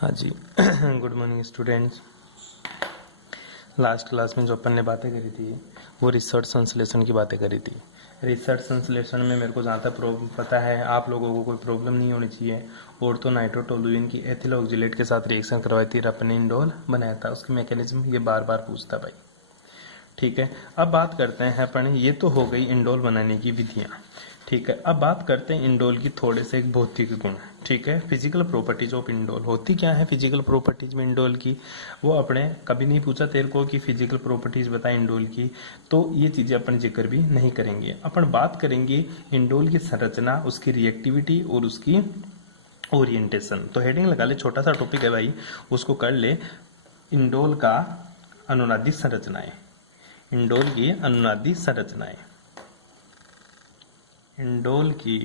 हाँ जी। Good morning students. Last class में जो अपन ने बातें करी थी वो रिसर्च संश्लेषण की बातें करी थी। रिसर्च संश्लेषण में मेरे को जहाँ तक पता है आप लोगों को कोई प्रॉब्लम नहीं होनी चाहिए। ऑर्थो नाइट्रोटोलुइन की एथिल ऑक्जिलेट के साथ रिएक्शन करवाई थी, अपन ने इंडोल बनाया था। उसकी मैकेनिज्म ये बार बार पूछता भाई। ठीक है, अब बात करते हैं अपन, ये तो हो गई इंडोल बनाने की विधियां। ठीक है, अब बात करते हैं इंडोल की थोड़े से एक भौतिक गुण। ठीक है, फिजिकल प्रॉपर्टीज ऑफ इंडोल होती क्या है फिजिकल प्रॉपर्टीज में इंडोल की, वो अपने कभी नहीं पूछा तेरे को कि फिजिकल प्रॉपर्टीज बता इंडोल की, तो ये चीजें अपन जिक्र भी नहीं करेंगे। अपन बात करेंगे इंडोल की संरचना, उसकी रिएक्टिविटी और उसकी ओरिएंटेशन। तो हेडिंग लगा ले, छोटा सा टॉपिक है भाई, उसको कर ले। इंडोल का अनुनादी संरचनाएं, इंडोल की अनुनादी संरचनाएं, इंडोल की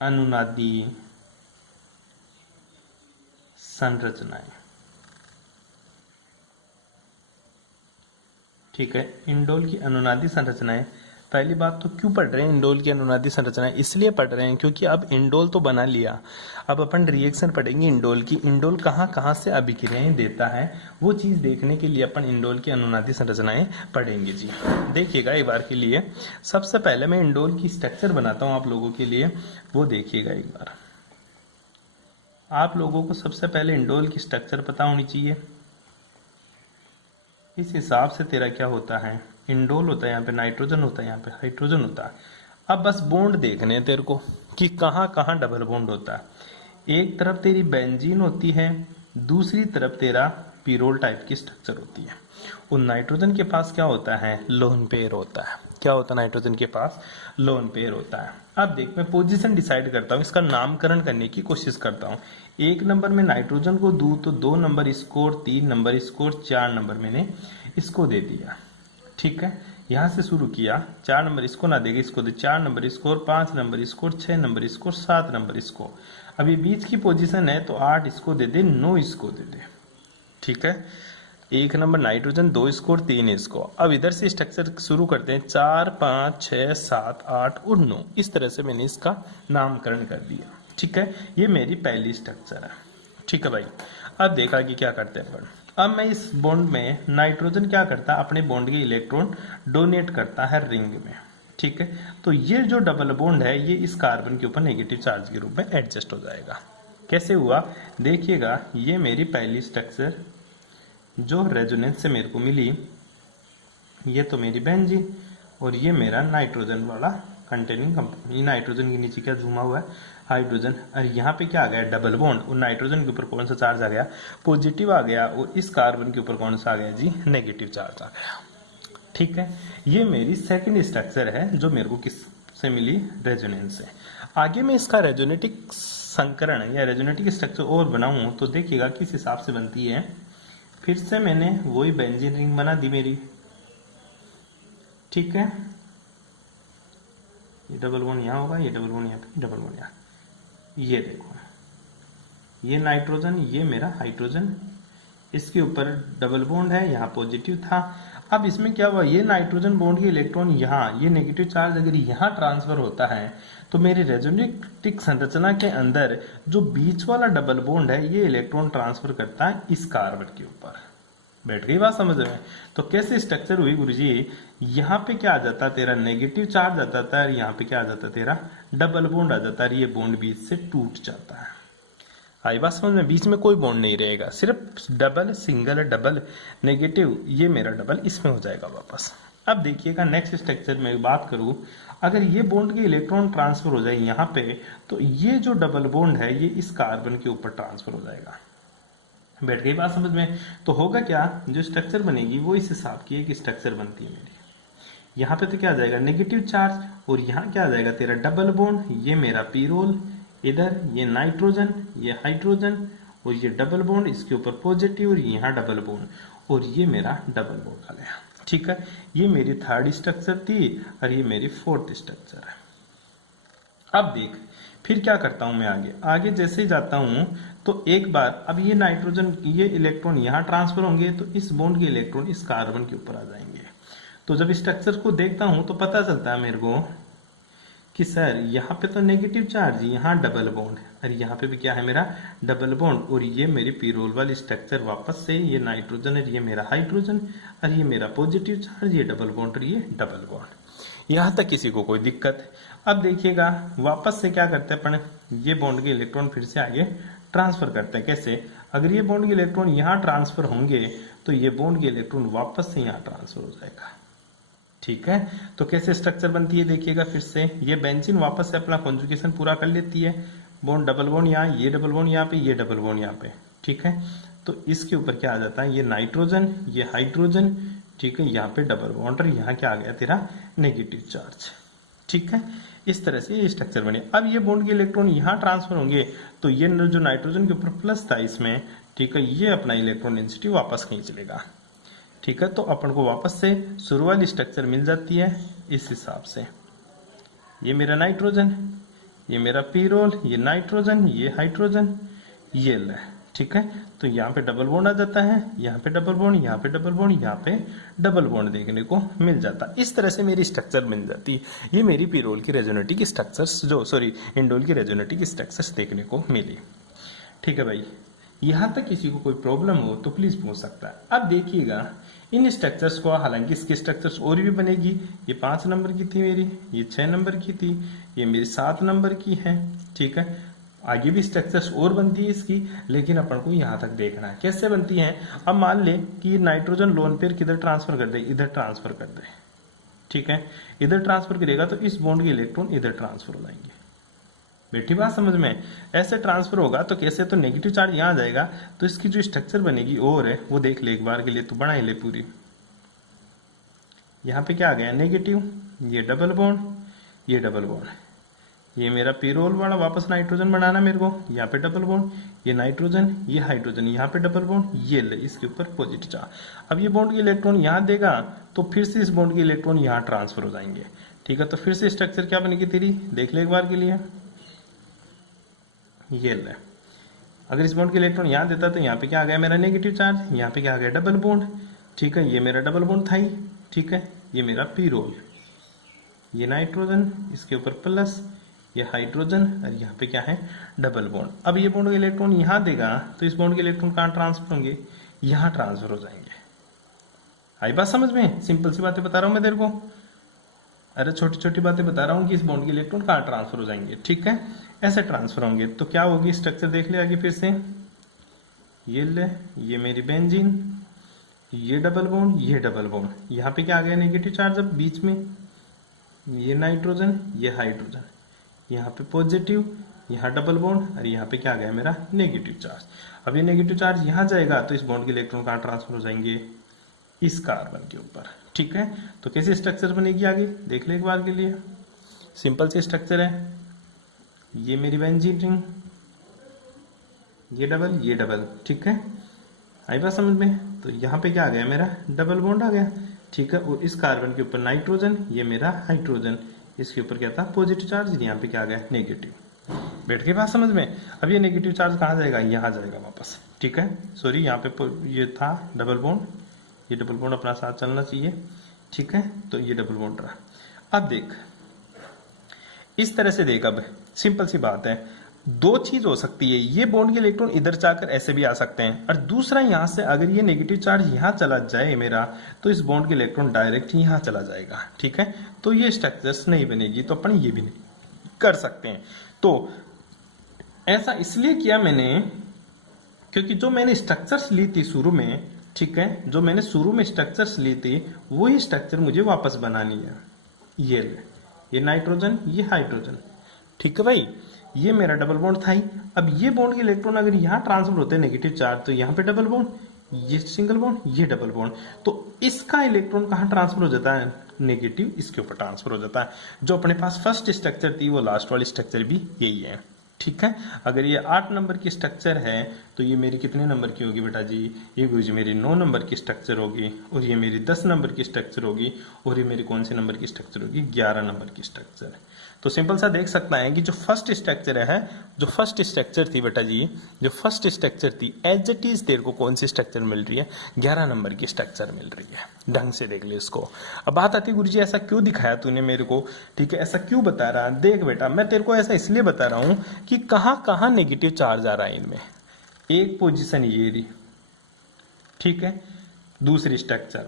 अनुनादी संरचनाएं। ठीक है, इंडोल की अनुनादी संरचनाएं। पहली बात तो क्यों पढ़ रहे हैं इंडोल की अनुनादी संरचनाएं, इसलिए पढ़ रहे हैं क्योंकि अब इंडोल तो बना लिया, अब अपन रिएक्शन पढ़ेंगे इंडोल की। इंडोल कहाँ कहाँ से अभिक्रियाएं देता है वो चीज देखने के लिए अपन इंडोल की अनुनादी संरचनाएं पढ़ेंगे जी। देखिएगा एक बार के लिए, सबसे पहले मैं इंडोल की स्ट्रक्चर बनाता हूं आप लोगों के लिए, वो देखिएगा एक बार। आप लोगों को सबसे पहले इंडोल की स्ट्रक्चर पता होनी चाहिए। इस हिसाब से तेरा क्या होता है, इंडोल होता है, यहाँ पे नाइट्रोजन होता है, यहाँ पे हाइड्रोजन होता है। अब बस बॉन्ड देखने हैं तेरे को कि कहाँ कहाँ डबल बॉन्ड होता है। एक तरफ तेरी बेंजीन होती है, दूसरी तरफ तेरा पीरोल टाइप की स्ट्रक्चर होती है। उन नाइट्रोजन के पास क्या होता है, लोन पेयर होता है। क्या होता है नाइट्रोजन के पास, लोन पेयर होता है। अब देख, मैं पोजीशन डिसाइड करता हूँ, इसका नामकरण करने की कोशिश करता हूँ। 1 नंबर में नाइट्रोजन को दूं तो 2 नंबर इसको, और 3 नंबर इसको, और 4 नंबर मैंने इसको दे दिया। ठीक है, यहां से शुरू किया, 4 नंबर इसको ना देगा, इसको दे 4 नंबर इसको, और 5 नंबर इसको, और 6 नंबर इसको, और 7 नंबर इसको। अब ये बीच की पोजीशन है तो 8 इसको दे दे, 9 इसको दे दे। ठीक है, 1 नंबर नाइट्रोजन, 2 इसको और 3 इसको। अब इधर से स्ट्रक्चर शुरू करते हैं, 4 5 6 7 8 और 9, इस तरह से मैंने इसका नामकरण कर दिया। ठीक है, ये मेरी पहली स्ट्रक्चर है। ठीक है भाई, अब देखा कि क्या करते हैं अपन। अब मैं इस बॉन्ड में, नाइट्रोजन क्या करता है, अपने बॉन्ड के इलेक्ट्रॉन डोनेट करता है रिंग में। ठीक है, तो ये जो डबल बॉन्ड है ये इस कार्बन के ऊपर नेगेटिव चार्ज के रूप में एडजस्ट हो जाएगा। कैसे हुआ देखिएगा, ये मेरी पहली स्ट्रक्चर जो रेजोनेंस से मेरे को मिली, ये तो मेरी बेंजीन, और ये मेरा नाइट्रोजन वाला कंटेनिंग कंपाउंड। ये नाइट्रोजन के नीचे क्या झूमा हुआ है, हाइड्रोजन। और यहाँ पे क्या आ गया, डबल बॉन्ड। और नाइट्रोजन के ऊपर कौन सा चार्ज आ गया, पॉजिटिव आ गया, और इस कार्बन के ऊपर कौन सा आ गया जी, नेगेटिव चार्ज आ गया। ठीक है, ये मेरी सेकंड स्ट्रक्चर है जो मेरे को किस से मिली, रेजोनेंस से। आगे मैं इसका रेजोनेटिक संकरण या रेजोनेटिक स्ट्रक्चर और बनाऊं तो देखिएगा किस हिसाब से बनती है। फिर से मैंने वही बेंजीन रिंग बना दी मेरी। ठीक है, ये डबल बॉन्ड यहाँ होगा, ये डबल बॉन्ड यहाँ पे, डबल बॉन्ड यहाँ। ये देखो, ये नाइट्रोजन, ये मेरा हाइड्रोजन, इसके ऊपर डबल बॉन्ड है, यहाँ पॉजिटिव था। अब इसमें क्या हुआ, ये नाइट्रोजन बॉन्ड के इलेक्ट्रॉन यहाँ, ये नेगेटिव चार्ज अगर यहाँ ट्रांसफर होता है तो मेरी रेजोनेटिक संरचना के अंदर जो बीच वाला डबल बॉन्ड है ये इलेक्ट्रॉन ट्रांसफर करता है इस कार्बन के ऊपर। बैठ गई बात समझ में। तो कैसे स्ट्रक्चर हुई गुरुजी, यहाँ पे क्या आ जाता तेरा, नेगेटिव चार्ज आ जाता है, और यहाँ पे क्या आ जाता तेरा, डबल बॉन्ड आ जाता है, ये बॉन्ड बीच से टूट जाता है। आई बात समझ में, बीच में कोई बॉन्ड नहीं रहेगा, सिर्फ डबल, सिंगल, डबल, नेगेटिव, ये मेरा डबल इसमें हो जाएगा वापस। अब देखिएगा नेक्स्ट स्ट्रक्चर में बात करूं, अगर ये बॉन्ड के इलेक्ट्रॉन ट्रांसफर हो जाए यहाँ पे, तो ये जो डबल बॉन्ड है ये इस कार्बन के ऊपर ट्रांसफर हो जाएगा। बैठ गई बात समझ में। तो होगा क्या, जो स्ट्रक्चर बनेगी वो इस हिसाब की एक स्ट्रक्चर बनती है मेरी। यहाँ पे तो क्या आ जाएगा, नेगेटिव चार्ज, और यहाँ क्या आ जाएगा तेरा डबल बॉन्ड, ये मेरा पीरोल, इधर ये नाइट्रोजन, ये हाइड्रोजन, और ये डबल बॉन्ड, इसके ऊपर पॉजिटिव, और यहाँ डबल बॉन्ड, और ये मेरा डबल बॉन्ड आ गया। ठीक है, ये मेरी थर्ड स्ट्रक्चर थी, और ये मेरी फोर्थ स्ट्रक्चर है। अब देख फिर क्या करता हूं मैं, आगे आगे जैसे ही जाता हूं तो एक बार, अब ये नाइट्रोजन, ये इलेक्ट्रॉन यहाँ ट्रांसफर होंगे तो इस बॉन्ड के इलेक्ट्रॉन इस कार्बन के ऊपर आ जाएंगे। तो जब स्ट्रक्चर को देखता हूं तो पता चलता है मेरे को कि सर यहाँ पे तो नेगेटिव चार्ज, यहाँ डबल बॉन्ड, और यहाँ पे भी क्या है मेरा डबल बॉन्ड, और ये मेरी पीरोल वाली स्ट्रक्चर वापस से ये नाइट्रोजन और ये मेरा हाइड्रोजन, और ये मेरा पॉजिटिव चार्ज, ये डबल बॉन्ड और ये डबल बॉन्ड। यहाँ तक किसी को कोई दिक्कत है? अब देखिएगा वापस से क्या करते हैं अपन, ये बॉन्ड के इलेक्ट्रॉन फिर से आगे ट्रांसफर करते हैं। कैसे? अगर ये बॉन्ड के इलेक्ट्रॉन यहाँ ट्रांसफर होंगे तो ये बॉन्ड के इलेक्ट्रॉन वापस से यहाँ ट्रांसफर हो जाएगा। ठीक है, तो कैसे स्ट्रक्चर बनती है देखिएगा फिर से। ये बेंजीन वापस से अपना कॉन्जुगेशन पूरा कर लेती है, बॉन्ड डबल बॉन्ड यहाँ, ये डबल बॉन्ड यहाँ पे, ये डबल बॉन्ड यहाँ पे। ठीक है, तो इसके ऊपर क्या आ जाता है, ये नाइट्रोजन, ये हाइड्रोजन। ठीक है, यहाँ पे डबल बॉन्ड और यहाँ क्या आ गया तेरा नेगेटिव चार्ज। ठीक है, इस तरह से ये स्ट्रक्चर बने। अब ये बॉन्ड के इलेक्ट्रॉन यहाँ ट्रांसफर होंगे तो ये जो नाइट्रोजन के ऊपर प्लस था इसमें, ठीक है, ये अपना इलेक्ट्रॉन डेंसिटी वापस खींच लेगा। ठीक है, तो अपन को वापस से शुरू वाली स्ट्रक्चर मिल जाती है इस हिसाब से। ये मेरा नाइट्रोजन, ये मेरा पीरोल, ये नाइट्रोजन, ये हाइड्रोजन, ये ले। ठीक है, तो यहाँ पे डबल बॉन्ड आ जाता है, यहाँ पे डबल बॉन्ड, यहाँ पे डबल बॉन्ड, यहाँ पे डबल बॉन्ड देखने को मिल जाता है। इस तरह से मेरी स्ट्रक्चर मिल जाती है। ये मेरी पीरोल की रेजोनेटिक स्ट्रक्चर्स इंडोल की रेजोनेटिक स्ट्रक्चर्स देखने को मिली। ठीक है भाई, यहाँ तक किसी को कोई प्रॉब्लम हो तो प्लीज पूछ सकता है। अब देखिएगा इन स्ट्रक्चर्स को, हालांकि इसकी स्ट्रक्चर्स और भी बनेगी। ये 5 नंबर की थी मेरी, ये 6 नंबर की थी, ये मेरी 7 नंबर की है। ठीक है, आगे भी स्ट्रक्चर्स और बनती है इसकी, लेकिन अपन को यहाँ तक देखना है कैसे बनती है। अब मान ले कि नाइट्रोजन लोन पेयर किधर ट्रांसफर कर दे, इधर ट्रांसफर कर दे। ठीक है, इधर ट्रांसफर करेगा तो इस बॉन्ड के इलेक्ट्रॉन इधर ट्रांसफर हो जाएंगे। बैठी बात समझ में? ऐसे ट्रांसफर होगा तो कैसे, तो नेगेटिव चार्ज यहाँ आ जाएगा, तो इसकी जो स्ट्रक्चर बनेगी और है वो देख ले एक बार के लिए, तो बना ही ले पूरी। यहाँ पे क्या आ गया नेगेटिव, ये डबल बॉन्ड, ये डबल बॉन्ड, ये मेरा पीरोल वाला वापस नाइट्रोजन बनाना मेरे को, यहाँ पे डबल बॉन्ड, ये नाइट्रोजन, ये हाइड्रोजन, यहाँ पे डबल बॉन्ड, ये ले इसके ऊपर पॉजिटिव चार्ज। अब ये बॉन्ड के इलेक्ट्रॉन यहाँ देगा तो फिर से इस बॉन्ड के इलेक्ट्रॉन यहाँ ट्रांसफर हो जाएंगे। ठीक है, तो फिर से स्ट्रक्चर क्या बनेगी तेरी, देख ले एक बार के लिए। ये ले, अगर इस बॉन्ड के इलेक्ट्रॉन यहाँ देता तो यहाँ पे क्या आ गया मेरा नेगेटिव चार्ज, यहाँ पे क्या आ गया डबल बॉन्ड। ठीक है, ये मेरा डबल बॉन्ड था ही। ठीक है, ये मेरा पीरोल, ये नाइट्रोजन, इसके ऊपर प्लस, ये हाइड्रोजन, और यहाँ पे क्या है डबल बॉन्ड। अब ये बॉन्ड के इलेक्ट्रॉन यहाँ देगा तो इस बॉन्ड के इलेक्ट्रॉन कहाँ ट्रांसफर होंगे, यहाँ ट्रांसफर हो जाएंगे। आई बात समझ में? सिंपल सी बातें बता रहा हूं मैं तेरे को, अरे छोटी छोटी बातें बता रहा हूँ कि इस बॉन्ड के इलेक्ट्रॉन कहाँ ट्रांसफर हो जाएंगे। ठीक है, ऐसे ट्रांसफर होंगे तो क्या होगी स्ट्रक्चर, देख ले आगे फिर से। ये ले, ये मेरी बेंजीन, ये डबल बॉन्ड, ये डबल बॉन्ड, यहाँ पे क्या आ गया नेगेटिव चार्ज अब बीच में, ये नाइट्रोजन, ये हाइड्रोजन, यहाँ पे पॉजिटिव, यहाँ डबल बॉन्ड, और यहाँ पे क्या आ गया मेरा नेगेटिव चार्ज। अब ये नेगेटिव चार्ज यहाँ जाएगा तो इस बॉन्ड के इलेक्ट्रॉन कहाँ ट्रांसफर हो जाएंगे, इस कार्बन के ऊपर। ठीक है, तो कैसे स्ट्रक्चर बनेगी आगे देख ले एक बार के लिए। सिंपल से स्ट्रक्चर है, ये मेरी बेंजीन रिंग, ये डबल, ये डबल। ठीक है, आई बात समझ में? तो यहाँ पे क्या आ गया मेरा डबल बॉन्ड आ गया। ठीक है, और इस कार्बन के ऊपर नाइट्रोजन, ये मेरा हाइड्रोजन, इसके ऊपर क्या था पॉजिटिव चार्ज, यहाँ पे क्या आ गया नेगेटिव। बैठ के बात समझ में? अब ये नेगेटिव चार्ज कहाँ जाएगा, यहाँ जाएगा वापस। ठीक है, सॉरी यहाँ पे ये था डबल बॉन्ड, ये डबल बॉन्ड अपना साथ चलना चाहिए। ठीक है, तो ये डबल बॉन्ड रहा। अब देख इस तरह से देख, अब सिंपल सी बात है, दो चीज हो सकती है, ये बॉन्ड के इलेक्ट्रॉन इधर जाकर ऐसे भी आ सकते हैं, और दूसरा यहां से अगर ये नेगेटिव चार्ज यहां चला जाए मेरा, तो इस बॉन्ड के इलेक्ट्रॉन डायरेक्ट यहां चला जाएगा। ठीक है, तो ये स्ट्रक्चर्स नहीं बनेगी, तो अपन ये भी नहीं कर सकते हैं। तो ऐसा इसलिए किया मैंने क्योंकि जो मैंने स्ट्रक्चर्स ली थी शुरू में, ठीक है, जो मैंने शुरू में स्ट्रक्चर्स ली थी वही स्ट्रक्चर मुझे वापस बनानी है। ये नाइट्रोजन, ये हाइड्रोजन। ठीक है भाई, ये मेरा डबल बॉन्ड था ही। अब ये बॉन्ड के इलेक्ट्रॉन अगर यहाँ ट्रांसफर होते हैं नेगेटिव चार्ज, तो यहाँ पे डबल बॉन्ड, ये सिंगल बॉन्ड, ये डबल बॉन्ड, तो इसका इलेक्ट्रॉन कहाँ ट्रांसफर हो जाता है नेगेटिव, इसके ऊपर ट्रांसफर हो जाता है। जो अपने पास फर्स्ट स्ट्रक्चर थी वो लास्ट वाली स्ट्रक्चर भी यही है। ठीक है, अगर ये 8 नंबर की स्ट्रक्चर है, तो ये मेरी कितने नंबर की होगी बेटा जी? ये गुरुजी मेरी 9 नंबर की स्ट्रक्चर होगी, और ये मेरी 10 नंबर की स्ट्रक्चर होगी, और ये मेरी कौन से नंबर की स्ट्रक्चर होगी? 11 नंबर की स्ट्रक्चर। तो सिंपल सा देख सकता है कि जो फर्स्ट स्ट्रक्चर है, जो फर्स्ट स्ट्रक्चर थी बेटा जी, जो फर्स्ट स्ट्रक्चर थी एज इट इज तेरे को कौन सी स्ट्रक्चर मिल रही है? 11 नंबर की स्ट्रक्चर मिल रही है। ढंग से देख ले इसको। अब बात आती है गुरुजी ऐसा क्यों दिखाया तूने मेरे को, ठीक है, ऐसा क्यों बता रहा? देख बेटा, मैं तेरे को ऐसा इसलिए बता रहा हूं कि कहां कहां नेगेटिव चार्ज आ रहा है इनमें। एक पोजीशन ये रही, ठीक है, दूसरी स्ट्रक्चर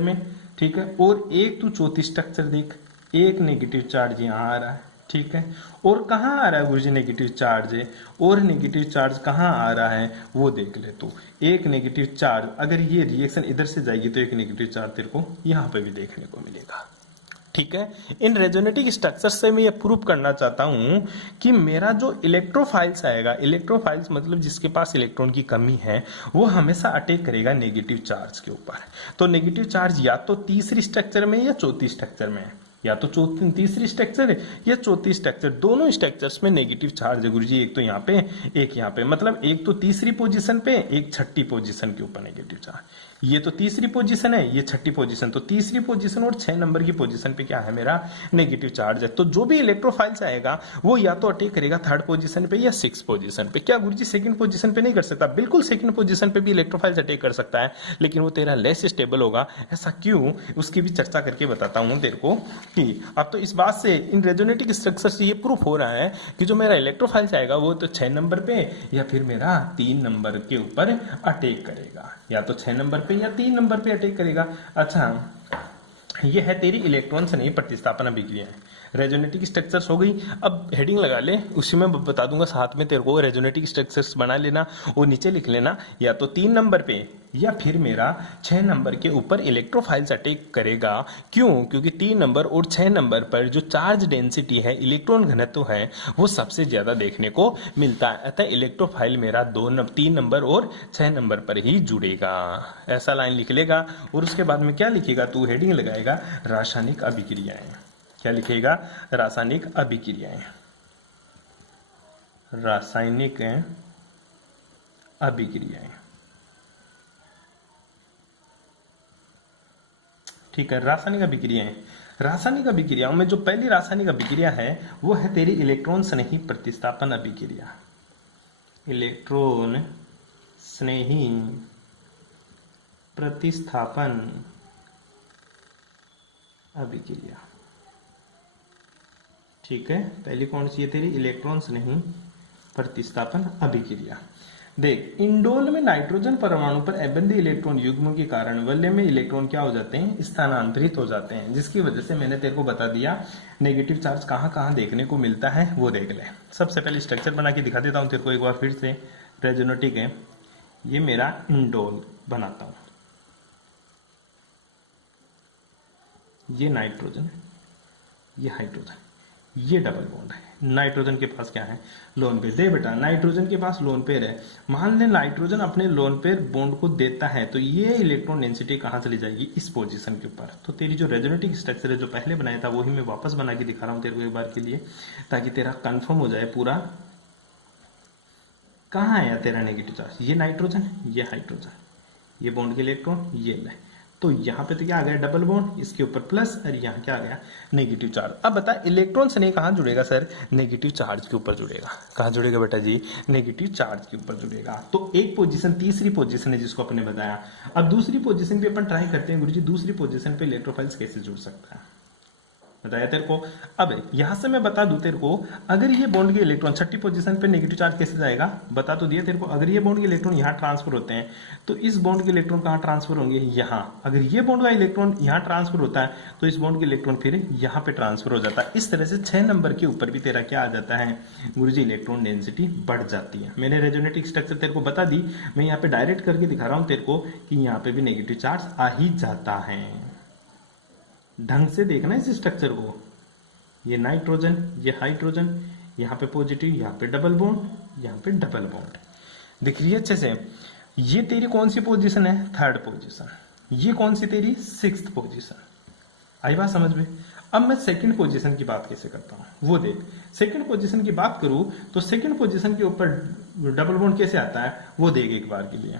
में, ठीक है, और एक तू चौथी स्ट्रक्चर देख, एक नेगेटिव चार्ज यहां आ रहा है, ठीक है, और कहां आ रहा है गुरुजी नेगेटिव चार्ज है, और नेगेटिव चार्ज कहां आ रहा है वो देख ले तू। एक नेगेटिव चार्ज, अगर ये रिएक्शन इधर से जाएगी तो एक नेगेटिव चार्ज तेरे को यहां पे भी देखने को मिलेगा, ठीक है। इन रेजोनेटिक स्ट्रक्चर से मैं ये प्रूव करना चाहता हूं कि मेरा जो इलेक्ट्रोफाइल्स आएगा, इलेक्ट्रोफाइल्स मतलब जिसके पास इलेक्ट्रॉन की कमी है, वो हमेशा अटैक करेगा नेगेटिव चार्ज के ऊपर। तो नेगेटिव चार्ज या तो तीसरी स्ट्रक्चर में या चौथी स्ट्रक्चर में है, या तो तीसरी स्ट्रक्चर है या चौथी स्ट्रक्चर, दोनों स्ट्रक्चर्स में नेगेटिव चार्ज है गुरुजी। एक तो यहाँ पे, एक यहाँ पे, मतलब एक तो तीसरी पोजीशन पे, एक छठी पोजीशन के ऊपर नेगेटिव चार्ज। ये तो तीसरी पोजीशन है, ये छठी पोजीशन, तो तीसरी पोजीशन और 6 नंबर की पोजीशन पे क्या है? मेरा नेगेटिव चार्ज है। तो जो भी इलेक्ट्रोफाइल्स आएगा वो या तो अटैक करेगा थर्ड पोजीशन पे या 6th पोजीशन पे। क्या गुरुजी सेकंड पोजीशन पे नहीं कर सकता? बिल्कुल सेकंड पोजीशन पे भी इलेक्ट्रोफाइल्स अटैक कर सकता है, लेकिन वो तेरा लेस स्टेबल होगा। ऐसा क्यों, उसकी भी चर्चा करके बताता हूं तेरे को। कि अब तो इस बात से, इन रेजोनेटिक स्ट्रक्चर से ये प्रूफ हो रहा है कि जो मेरा इलेक्ट्रोफाइल्स आएगा वो तो 6 नंबर पे या फिर मेरा 3 नंबर के ऊपर अटैक करेगा, या तो 6 नंबर पे या 3 नंबर पे अटैक करेगा। अच्छा, ये है तेरी इलेक्ट्रॉन से नहीं प्रतिस्थापन अभिक्रिया है। रेजोनेटिक स्ट्रक्चर्स हो गई। अब हेडिंग लगा ले, उसी में बता दूंगा साथ में तेरे को। रेजोनेटिक स्ट्रक्चर्स बना लेना और नीचे लिख लेना या तो 3 नंबर पे या फिर मेरा 6 नंबर के ऊपर इलेक्ट्रोफाइल्स अटैक करेगा। क्यों? क्योंकि 3 नंबर और 6 नंबर पर जो चार्ज डेंसिटी है, इलेक्ट्रॉन घनत्व है, वो सबसे ज्यादा देखने को मिलता है। अतः इलेक्ट्रोफाइल मेरा 3 नंबर और 6 नंबर पर ही जुड़ेगा। ऐसा लाइन लिख लेगा और उसके बाद में क्या लिखेगा तू? हेडिंग लगाएगा रासायनिक अभिक्रियाएं। क्या लिखेगा? रासायनिक अभिक्रियाएं। रासायनिक अभिक्रियाएं, ठीक है। रासायनिक अभिक्रियाएं, रासायनिक अभिक्रियाओं में जो पहली रासायनिक अभिक्रिया है वो है तेरी इलेक्ट्रॉन स्नेही प्रतिस्थापन अभिक्रिया। इलेक्ट्रॉन स्नेही प्रतिस्थापन अभिक्रिया, ठीक है। पहली कौन सी है तेरी? इलेक्ट्रॉन स्नेही प्रतिस्थापन अभिक्रिया। देख, इंडोल में नाइट्रोजन परमाणु पर अबंध इलेक्ट्रॉन युग्म के कारण वलय में इलेक्ट्रॉन क्या हो जाते हैं? स्थानांतरित हो जाते हैं, जिसकी वजह से मैंने तेरे को बता दिया नेगेटिव चार्ज कहां कहां देखने को मिलता है, वो देख ले। सबसे पहले स्ट्रक्चर बना के दिखा देता हूं तेरे को एक बार फिर से। रेजोनेटिक है, ये मेरा इंडोल बनाता हूं, ये नाइट्रोजन, ये हाइड्रोजन, ये डबल बॉन्ड है। नाइट्रोजन के पास क्या है? Lone pair. दे बेटा, नाइट्रोजन के पास लोन पेयर है। मान ले नाइट्रोजन अपने लोन पेयर बॉन्ड को देता है, तो ये इलेक्ट्रॉन डेंसिटी कहां चली जाएगी? इस पोजीशन के ऊपर। तो तेरी जो रेजोनेटिक स्ट्रक्चर है जो पहले बनाया था वही मैं वापस बना के दिखा रहा हूं तेरे को एक बार के लिए, ताकि तेरा कंफर्म हो जाए पूरा। कहां आया तेरा नेगेटिव चार्ज? ये नाइट्रोजन, ये हाइड्रोजन, ये बॉन्ड के इलेक्ट्रॉन, ये ले। तो यहाँ पे तो क्या आ गया? डबल बॉन्ड, इसके ऊपर प्लस, और यहाँ क्या आ गया? Negative charge. अब बता, इलेक्ट्रॉन स्नेह कहाँ जुड़ेगा सर? नेगेटिव चार्ज के ऊपर जुड़ेगा। कहाँ जुड़ेगा बेटा जी? नेगेटिव चार्ज के ऊपर जुड़ेगा। तो एक पोजीशन, तीसरी पोजीशन है जिसको अपने बताया। अब दूसरी पोजीशन पे अपन ट्राई करते हैं गुरुजी, दूसरी पोजीशन पे इलेक्ट्रोफाइल्स कैसे जुड़ सकता है, बताया तेरे को। अब यहां से मैं बता दूं तेरे को, अगर ये बॉन्ड के इलेक्ट्रॉन छठी पोजीशन पे नेगेटिव चार्ज कैसे जाएगा, बता तो दिया तेरे को। अगर ये बॉन्ड के इलेक्ट्रॉन यहां ट्रांसफर होते हैं तो इस बॉन्ड के इलेक्ट्रॉन कहां ट्रांसफर होंगे? यहां। अगर ये बॉन्ड का इलेक्ट्रॉन यहां ट्रांसफर होता है तो इस बॉन्ड के इलेक्ट्रॉन फिर यहां पे ट्रांसफर हो जाता है। इस तरह से 6 नंबर के ऊपर भी तेरा क्या आ जाता है गुरुजी? इलेक्ट्रॉन डेंसिटी बढ़ जाती है। मैंने रेजोनेटिक स्ट्रक्चर तेरे को बता दी, मैं यहाँ पे डायरेक्ट करके दिखा रहा हूं तेरे को कि यहाँ पे भी नेगेटिव चार्ज आ ही जाता है। ढंग से देखना इस स्ट्रक्चर को। ये नाइट्रोजन, ये हाइड्रोजन, यहाँ पे पॉजिटिव, यहाँ पे डबल बॉन्ड, यहाँ पे डबल बॉन्ड। दिख रही है अच्छे से? ये तेरी कौन सी पोजीशन है? Third position. ये कौन सी तेरी? 6th position. आई बात समझ में? अब मैं सेकंड पोजीशन की बात कैसे करता हूं वो देख। सेकंड पोजीशन की बात करूं तो सेकंड पोजीशन के ऊपर डबल बॉन्ड कैसे आता है वो देख एक बार के लिए।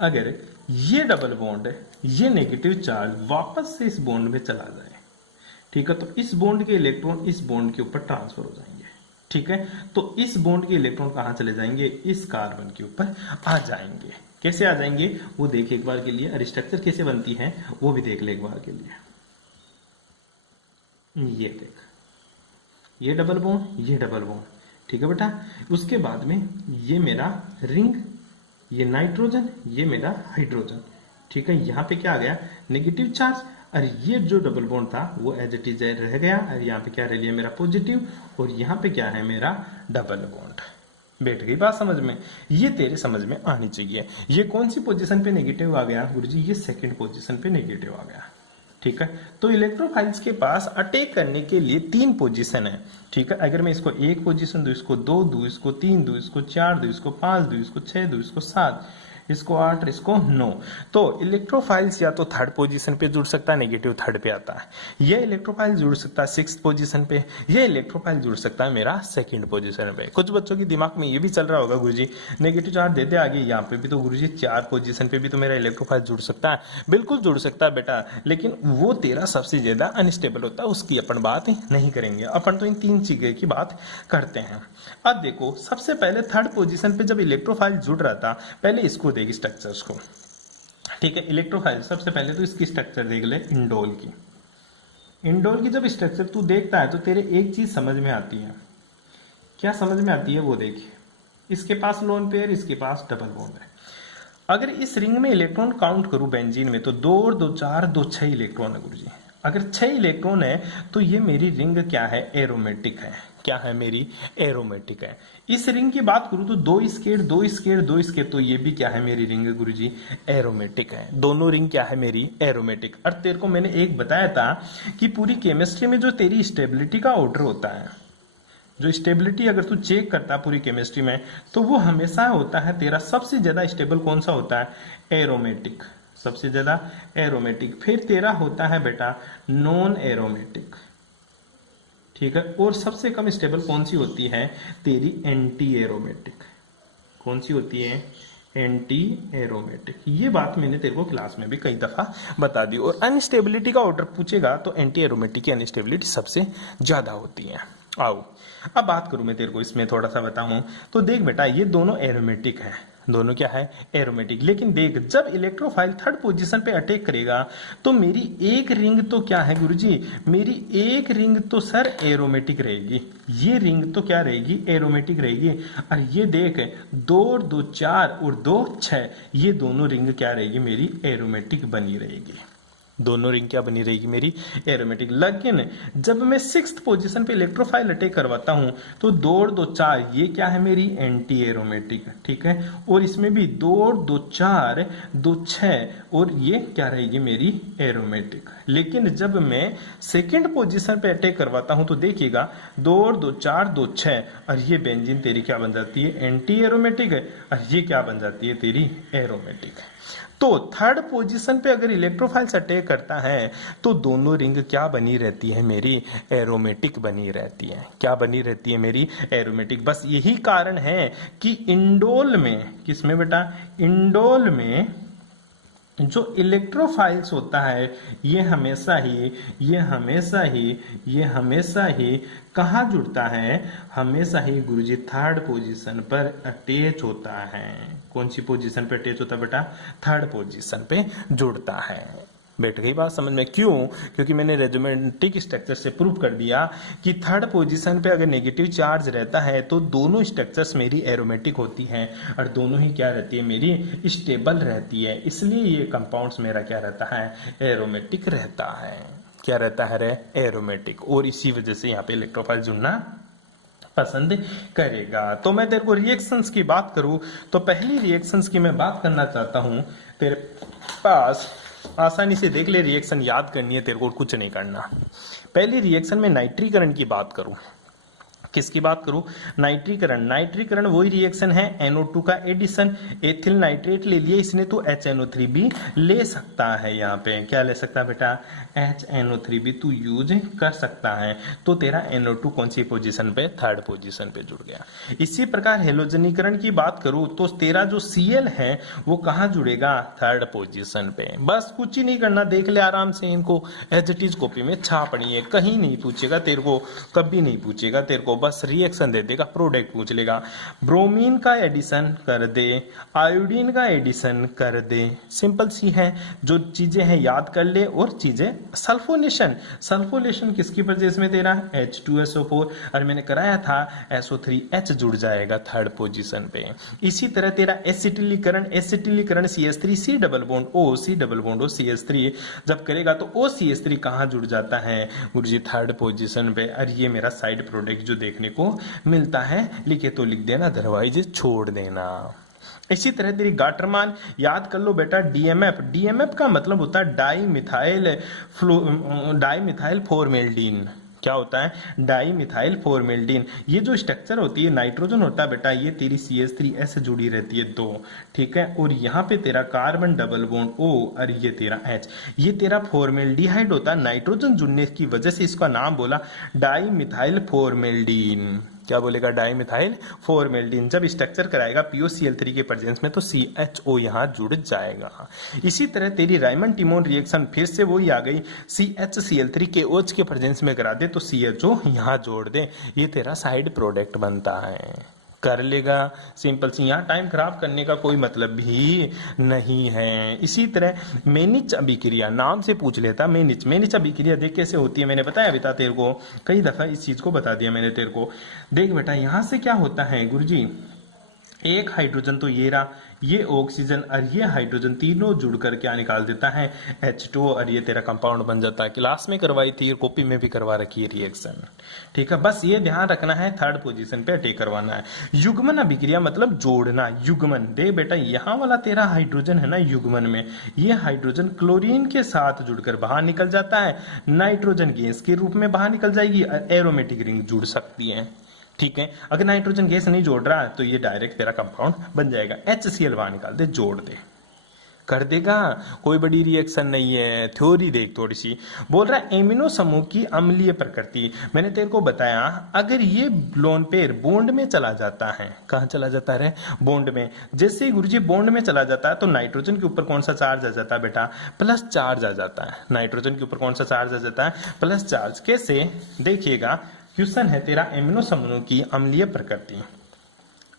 अगर ये डबल बॉन्ड ये नेगेटिव चार्ज वापस से इस बॉन्ड में चला जाए, ठीक है, तो इस बॉन्ड के इलेक्ट्रॉन इस बॉन्ड के ऊपर ट्रांसफर हो जाएंगे, ठीक है। तो इस बॉन्ड के इलेक्ट्रॉन कहां चले जाएंगे, इस कार्बन के ऊपर आ जाएंगे। कैसे आ जाएंगे वो देख एक बार के लिए, और स्ट्रक्चर कैसे बनती है वो भी देख ले एक बार के लिए। ये देख, ये डबल बॉन्ड, ये डबल बॉन्ड, ठीक है बेटा। उसके बाद में ये मेरा रिंग, ये नाइट्रोजन, ये मेरा हाइड्रोजन, ठीक है। यहाँ पे क्या आ गया, नेगेटिव चार्ज, और ये जो डबल बॉन्ड था वो एज इट इज रह गया, और यहाँ पे क्या रह लिया मेरा पॉजिटिव, और यहाँ पे क्या है मेरा डबल बॉन्ड। बैठ गई बात समझ में, ये तेरे समझ में आनी चाहिए। ये कौन सी पोजीशन पे नेगेटिव आ गया गुरुजी, ये सेकंड पोजीशन पे नेगेटिव आ गया, ठीक है। तो इलेक्ट्रोफाइल्स के पास अटैक करने के लिए 3 पोजीशन है, ठीक है। अगर मैं इसको 1 पोजीशन दूं, इसको 2 दूं, इसको 3 दूं, इसको 4 दूं, इसको 5 दूं, इसको 6 दूं, इसको 7, इसको 8, इसको 9, तो इलेक्ट्रोफाइल्स या तो थर्ड पोजीशन पे जुड़ सकता है, नेगेटिव थर्ड पे आता है। यह इलेक्ट्रोफाइल जुड़ सकता है 6th पोजीशन पे, यह इलेक्ट्रोफाइल जुड़ सकता है मेरा 2nd पोजीशन पे। कुछ बच्चों के दिमाग में ये भी चल रहा होगा गुरुजी नेगेटिव चार्ज देते आगे, यहाँ पे भी तो गुरुजी 4 पोजीशन पे भी तो मेरा इलेक्ट्रोफाइल जुड़ सकता है। बिल्कुल जुड़ सकता है बेटा, लेकिन वो तेरा सबसे ज्यादा अनस्टेबल होता है, उसकी अपन बात नहीं करेंगे। अपन तो इन 3 चीजों की बात करते हैं। अब देखो, सबसे पहले थर्ड पोजीशन पे जब इलेक्ट्रोफाइल जुड़ रहा था, पहले इसको देख स्ट्रक्चर्स को, ठीक है। इलेक्ट्रोफाइल सबसे पहले तो इसकी स्ट्रक्चर देख ले, इंडोल की। इंडोल की जब स्ट्रक्चर तू देखता है तो तेरे एक चीज समझ में आती है। क्या समझ में आती है वो देख, इसके पास लोन पेयर, इसके पास डबल बॉन्ड है। अगर इस रिंग में इलेक्ट्रॉन काउंट करूं बेंजीन में, तो 2 और 2 4, 2 6 इलेक्ट्रॉन है गुरुजी। अगर 6 इलेक्ट्रॉन है तो ये मेरी रिंग क्या है, एरोमेटिक है। क्या है मेरी, एरोमेटिक है। इस रिंग की बात करूं तो 2 स्केयर 2 स्केयर 2 स्केयर, तो ये भी क्या है मेरी रिंग गुरुजी, एरोमेटिक है। दोनों रिंग क्या है मेरी, एरोमेटिक। और तेरे को मैंने एक बताया था कि पूरी केमिस्ट्री में जो तेरी स्टेबिलिटी का ऑर्डर होता है, जो स्टेबिलिटी अगर तू चेक करता है पूरी केमिस्ट्री में, तो वो हमेशा होता है तेरा सबसे ज्यादा स्टेबल कौन सा होता है, एरोमेटिक, सबसे ज्यादा एरोमेटिक। फिर तेरा होता है बेटा नॉन एरोमेटिक, ठीक है। और सबसे कम स्टेबल कौन सी होती है तेरी, एंटी एरोमेटिक। कौन सी होती है, एंटी एरोमेटिक। ये बात मैंने तेरे को क्लास में भी कई दफा बता दी। और अनस्टेबिलिटी का ऑर्डर पूछेगा तो एंटी एरोमेटिक की अनस्टेबिलिटी सबसे ज्यादा होती है। आओ अब बात करूं मैं तेरे को इसमें थोड़ा सा बताऊं, तो देख बेटा ये दोनों एरोमेटिक है, दोनों क्या है, एरोमेटिक। लेकिन देख, जब इलेक्ट्रोफाइल थर्ड पोजीशन पे अटैक करेगा तो मेरी एक रिंग तो क्या है गुरुजी, मेरी एक रिंग तो सर एरोमेटिक रहेगी। ये रिंग तो क्या रहेगी, एरोमेटिक रहेगी। और ये देख 2 और 2 4 और 2 6, ये दोनों रिंग क्या रहेगी मेरी, एरोमेटिक बनी रहेगी। दोनों रिंग क्या बनी रहेगी मेरी, एरोमेटिक। लेकिन जब मैं 6th पोजीशन पे इलेक्ट्रोफाइल अटैक करवाता हूं तो 2 और 2 4, ये क्या है मेरी, एंटी एरोमेटिक, ठीक है। और इसमें भी 2 और 2 4, 2 6, और ये क्या रहेगी मेरी, एरोमेटिक। लेकिन जब मैं 2nd पोजीशन पे अटैक करवाता हूं तो देखिएगा 2 और 2 4, 2 6, और ये बेंजीन तेरी क्या बन जाती है, एंटी एरोमेटिक है, और ये क्या बन जाती है तेरी, एरोमेटिक। तो थर्ड पोजीशन पे अगर इलेक्ट्रोफाइल्स अटैक करता है तो दोनों रिंग क्या बनी रहती है मेरी, एरोमेटिक बनी रहती है। क्या बनी रहती है मेरी, एरोमेटिक। बस यही कारण है कि इंडोल में, किसमें बेटा, इंडोल में जो इलेक्ट्रोफाइल्स होता है ये हमेशा ही कहाँ जुड़ता है, हमेशा ही गुरुजी थर्ड पोजीशन पर अटैच होता है। कौन सी पोजीशन पे अटैच होता है बेटा, थर्ड पोजीशन पे जुड़ता है। बैठ गई बात समझ में, क्यों, क्योंकि मैंने रेजोमेटिक स्ट्रक्चर से प्रूव कर दिया कि थर्ड पोजीशन पे अगर नेगेटिव चार्ज रहता है तो दोनों स्ट्रक्चर्स मेरी एरोमेटिक होती हैं और दोनों ही क्या रहती है मेरी, स्टेबल रहती है। इसलिए ये कंपाउंड्स मेरा क्या रहता है, एरोमेटिक रहता है। क्या रहता है रे, एरोमेटिक। और इसी वजह से यहाँ पे इलेक्ट्रोफाइल जुड़ना पसंद करेगा। तो मैं तेरे को रिएक्शंस की बात करूं तो पहली रिएक्शंस की मैं बात करना चाहता हूं, तेरे पास आसानी से देख ले, रिएक्शन याद करनी है तेरे को, कुछ नहीं करना। पहली रिएक्शन में नाइट्रीकरण की बात करूं किसकी बात करूं, नाइट्रीकरण। नाइट्रीकरण वही रिएक्शन है, NO2 का एडिशन, एथिल नाइट्रेट ले लिया इसने तो HNO3 भी ले सकता है। यहाँ पे क्या ले सकता है बेटा, HNO3 भी तू यूज कर सकता है। तो तेरा NO2 कौन सी पोजीशन पे, थर्ड पोजीशन पे जुड़ गया। इसी प्रकार हेलोजनीकरण की बात करूं तो तेरा जो Cl है वो कहाँ जुड़ेगा, थर्ड पोजीशन पे। बस कुछ ही नहीं करना, देख ले आराम से इनको, एज इट इज कॉपी में छापनी है, कहीं नहीं पूछेगा तेरे को, कभी नहीं पूछेगा तेरे को, बस रिएक्शन दे देगा, प्रोडक्ट पूछ लेगा। ब्रोमीन का एडिशन कर दे, आयोडीन का एडिशन कर दे, सिंपल सी है। जो चीजें हैं याद कर ले, और चीजें सल्फोनेशन, सल्फोनेशन किसकी वजह में तेरा H2SO4, और मैंने कराया था SO3H जुड़ जाएगा थर्ड पोजीशन पे। इसी तरह तेरा एसिटिलीकरण, एसिटिलीकरण CH3C double bond O, C double bond O CH3 जब करेगा तो OCH3 कहाँ जुड़ जाता है गुरुजी, थर्ड पोजीशन पे। और ये मेरा साइड प्रोडक्ट जो देखने को मिलता है, लिखे तो लिख देना, अदरवाइज छोड़ देना। इसी तरह तेरी गाटरमान याद कर लो बेटा, DMF। DMF का मतलब होता है डाई मिथाइल फॉर्मेल्डीन। क्या होता है, डाई मिथाइल फॉर्मेल्डीन। ये जो स्ट्रक्चर होती है, नाइट्रोजन होता है बेटा, ये तेरी CH3S जुड़ी रहती है 2, ठीक है। और यहाँ पे तेरा कार्बन डबल बॉन्ड O, और ये तेरा H, ये तेरा फॉर्मेल्डिहाइड होता है। नाइट्रोजन जुड़ने की वजह से इसका नाम बोला डाई मिथाइल फॉर्मेल्डीन। क्या बोलेगा, डाई मिथाइल फॉर्मेल्डीन। जब स्ट्रक्चर कराएगा POCl3 के प्रेजेंस में तो CHO यहाँ जुड़ जाएगा। इसी तरह तेरी रायमन टिमोन रिएक्शन फिर से वही आ गई, CHCl3 के OH के प्रेजेंस में करा दे तो CHO यहाँ जोड़ दे, ये तेरा साइड प्रोडक्ट बनता है। कर लेगा, सिंपल सी, यहाँ टाइम खराब करने का कोई मतलब भी नहीं है। इसी तरह मेनिच अभिक्रिया, नाम से पूछ लेता, मेनिच अभिक्रिया देख कैसे होती है, मैंने बताया बेटा तेरे को, कई दफा इस चीज को बता दिया मैंने तेरे को। देख बेटा यहाँ से क्या होता है गुरुजी, एक हाइड्रोजन तो ये रहा, ये ऑक्सीजन और ये हाइड्रोजन तीनों जुड़कर क्या निकाल देता है, H2O, और ये तेरा कंपाउंड बन जाता है। क्लास में करवाई थी, कॉपी में भी करवा रखी है रिएक्शन, ठीक है। बस ये ध्यान रखना है, थर्ड पोजीशन पे अटैक करवाना है। युग्मन अभिक्रिया मतलब जोड़ना, युग्मन। देख बेटा यहाँ वाला तेरा हाइड्रोजन है ना, युग्मन में ये हाइड्रोजन क्लोरीन के साथ जुड़कर बाहर निकल जाता है, नाइट्रोजन गैस के रूप में बाहर निकल जाएगी, एरोमेटिक रिंग जुड़ सकती है, ठीक है। अगर नाइट्रोजन गैस नहीं जोड़ रहा है तो ये डायरेक्ट तेरा कंपाउंड बन जाएगा। HCl बाहर निकाल दे, जोड़ दे, कर देगा, कोई बड़ी रिएक्शन नहीं है। थ्योरी देख थोड़ी सी, बोल रहा है एमिनो समूह की अम्लीय प्रकृति। मैंने तेरे को बताया, अगर ये लोन पेयर बॉन्ड में चला जाता है, कहाँ चला जाता है, बॉन्ड में। जैसे ही गुरुजी बॉन्ड में चला जाता है तो नाइट्रोजन के ऊपर कौन सा चार्ज आ जाता है बेटा, प्लस चार्ज आ जाता है। नाइट्रोजन के ऊपर कौन सा चार्ज आ जाता है, प्लस चार्ज। कैसे, देखिएगा, क्वेश्चन है तेरा एमिनो समूह की अम्लीय प्रकृति,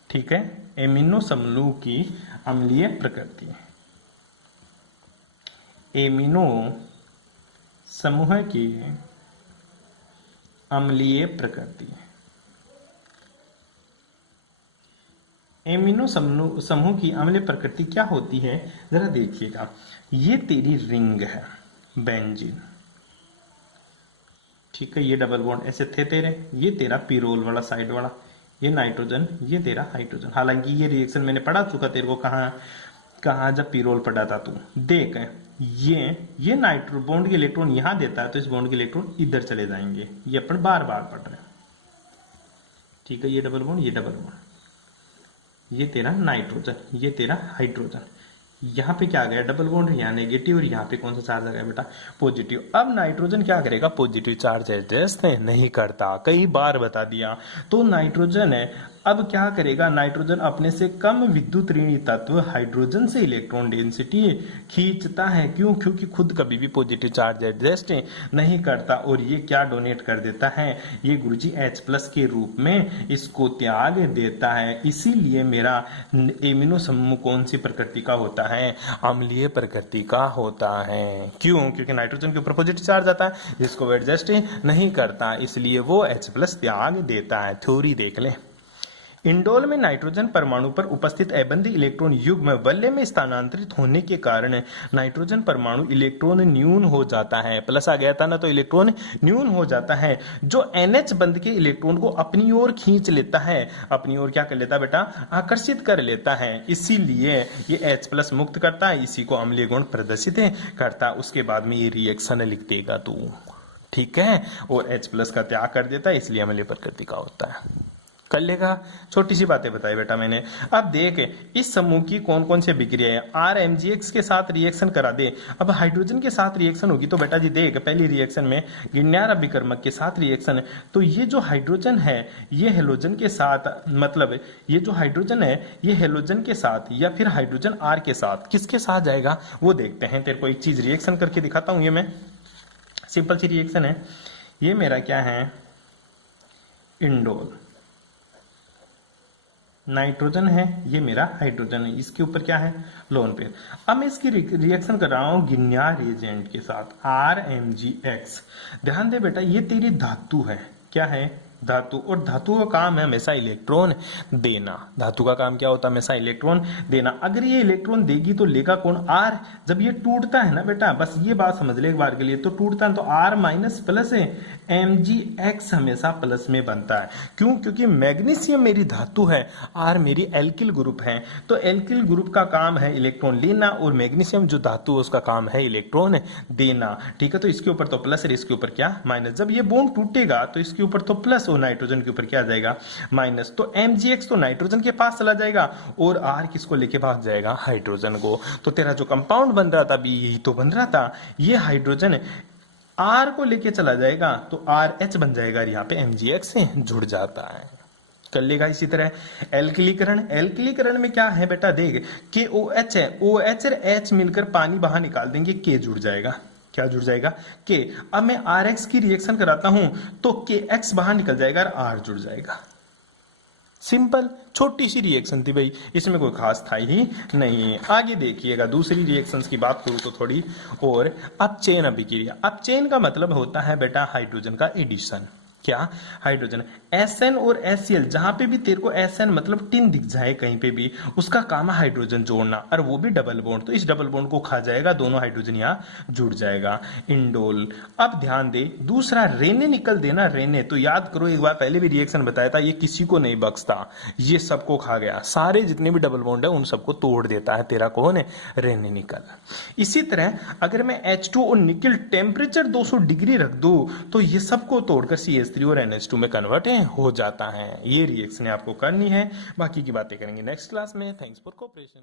ठीक है। एमिनो समूह की अम्लीय प्रकृति, एमिनो समूह की अम्लीय प्रकृति। एमिनो समूह की अम्लीय प्रकृति क्या होती है, जरा देखिएगा। ये तेरी रिंग है बेंजीन, ठीक है, ये डबल बॉन्ड ऐसे थे तेरे, ये तेरा पिरोल वाला साइड वाला, ये नाइट्रोजन, ये तेरा हाइड्रोजन। हालांकि ये रिएक्शन मैंने पढ़ा चुका तेरे को, कहाँ जब पिरोल पढ़ा था तू। देख ये नाइट्रो बॉन्ड के इलेक्ट्रॉन यहां देता है तो इस बॉन्ड के इलेक्ट्रॉन इधर चले जाएंगे, ये अपन बार बार पढ़ रहे हैं, ठीक है। ये डबल बॉन्ड, ये डबल बॉन्ड, ये तेरा नाइट्रोजन, ये तेरा हाइड्रोजन। यहाँ पे क्या आ गया, डबल बॉन्ड, यहाँ नेगेटिव, और यहाँ पे कौन सा चार्ज आ गया बेटा, पॉजिटिव। अब नाइट्रोजन क्या करेगा, पॉजिटिव चार्ज एडजस्ट नहीं करता, कई बार बता दिया। तो नाइट्रोजन है, अब क्या करेगा, नाइट्रोजन अपने से कम विद्युत ऋणी तत्व हाइड्रोजन से इलेक्ट्रॉन डेंसिटी खींचता है। क्यों, क्योंकि खुद कभी भी पॉजिटिव चार्ज एडजस्ट नहीं करता, और ये क्या डोनेट कर देता है, ये गुरुजी H+ के रूप में इसको त्याग देता है। इसीलिए मेरा एमिनो समूह कौन सी प्रकृति का होता है, अम्लीय प्रकृति का होता है। क्यों, क्योंकि नाइट्रोजन के ऊपर पॉजिटिव चार्ज आता है जिसको एडजस्ट नहीं करता, इसलिए वो H+ त्याग देता है। थ्योरी देख ले। इंडोल में नाइट्रोजन परमाणु पर उपस्थित अबंधी इलेक्ट्रॉन युग्म वलय में स्थानांतरित होने के कारण नाइट्रोजन परमाणु इलेक्ट्रॉन न्यून हो जाता है। प्लस आ गया था ना, तो इलेक्ट्रॉन न्यून हो जाता है, जो NH बंध के इलेक्ट्रॉन को अपनी ओर खींच लेता है, अपनी ओर क्या कर लेता है बेटा, आकर्षित कर लेता है। इसीलिए ये H+ मुक्त करता है, इसी को अम्लीय गुण प्रदर्शित करता है। उसके बाद में ये रिएक्शन लिख देगा तू, ठीक है, और H प्लस का त्याग कर देता है, इसलिए अम्लीय प्रकृति का होता है। कर लेगा, छोटी सी बातें बताई बेटा मैंने। अब देख इस समूह की कौन कौन सी अभिक्रिया है, RMgx के साथ रिएक्शन करा दे। अब हाइड्रोजन के साथ रिएक्शन होगी तो बेटा जी देख, पहली रिएक्शन में गिन्यार अभिकर्मक के साथ रिएक्शन है, तो ये जो हाइड्रोजन है ये हेलोजन के साथ, मतलब ये जो हाइड्रोजन है ये हेलोजन के साथ या फिर हाइड्रोजन R के साथ किसके साथ जाएगा वो देखते हैं। तेरे को एक चीज रिएक्शन करके दिखाता हूं, ये मैं सिंपल सी रिएक्शन है। ये मेरा क्या है, इंडोल, नाइट्रोजन है, ये मेरा हाइड्रोजन है, इसके ऊपर क्या है, लोन पेयर। अब मैं इसकी रिएक्शन कर रहा हूं गिन्यार रिएजेंट के साथ, RMgx। ध्यान दे बेटा ये तेरी धातु है, क्या है, धातु, और धातु का काम है हमेशा इलेक्ट्रॉन देना। धातु का काम क्या होता है, हमेशा इलेक्ट्रॉन देना। अगर ये इलेक्ट्रॉन देगी तो लेगा कौन, R। जब ये टूटता है ना बेटा, बस ये बात समझ ले एक बार के लिए, तो टूटता है तो R माइनस प्लस है, Mgx हमेशा प्लस में बनता है। क्यों, क्योंकि मैग्नीशियम मेरी धातु है, R मेरी एल्किल ग्रुप है, तो एल्किल ग्रुप का काम है इलेक्ट्रॉन लेना, और मैग्नीशियम जो धातु है उसका काम है इलेक्ट्रॉन देना। ठीक है, तो इसके ऊपर तो प्लस है, इसके ऊपर क्या, माइनस। जब ये बॉन्ड टूटेगा तो इसके ऊपर तो प्लस, और नाइट्रोजन के ऊपर क्या आ जाएगा, माइनस। तो Mgx तो नाइट्रोजन के पास चला जाएगा, और R किसको लेके भाग जाएगा, हाइड्रोजन को। तो तेरा जो कंपाउंड बन रहा था अभी यही तो बन रहा था, ये हाइड्रोजन R को लेके चला जाएगा तो RH बन जाएगा, और यहाँ पे Mgx से जुड़ जाता है। कर लेगा इसी तरह एल्किलीकरण। एल्किलीकरण में क्या है बेटा देख, KOH है, OH और H मिलकर पानी बाहर निकाल देंगे, K जुड़ जाएगा, क्या जुड़ जाएगा, K। अब मैं RX की रिएक्शन कराता हूं तो KX बाहर निकल जाएगा और R जुड़ जाएगा। सिंपल छोटी सी रिएक्शन थी भाई, इसमें कोई खास था ही नहीं। आगे देखिएगा दूसरी रिएक्शंस की बात करूं तो थोड़ी और। अब चेन अभिक्रिया। अब चेन का मतलब होता है बेटा हाइड्रोजन का एडिशन। क्या, हाइड्रोजन Sn और HCl, जहां पे भी तेरे को Sn मतलब टिन दिख जाए कहीं पे भी, उसका काम है हाइड्रोजन जोड़ना, और वो भी डबल बॉन्ड। तो इस डबल बॉन्ड को खा जाएगा, दोनों हाइड्रोजन यहाँ जुड़ जाएगा, इंडोल। अब ध्यान दे दूसरा रेने निकल देना, रेने तो याद करो एक बार पहले भी रिएक्शन बताया था, ये किसी को नहीं बख्शता, ये सबको खा गया, सारे जितने भी डबल बॉन्ड है उन सबको तोड़ देता है तेरा कौन है, रेने निकल। इसी तरह अगर मैं H2 और निकल टेम्परेचर 200 डिग्री रख दूं तो ये सबको तोड़कर CH3 और NH2 में कन्वर्ट हो जाता है। ये रिएक्शन आपको करनी है, बाकी की बातें करेंगे नेक्स्ट क्लास में। Thanks for cooperation.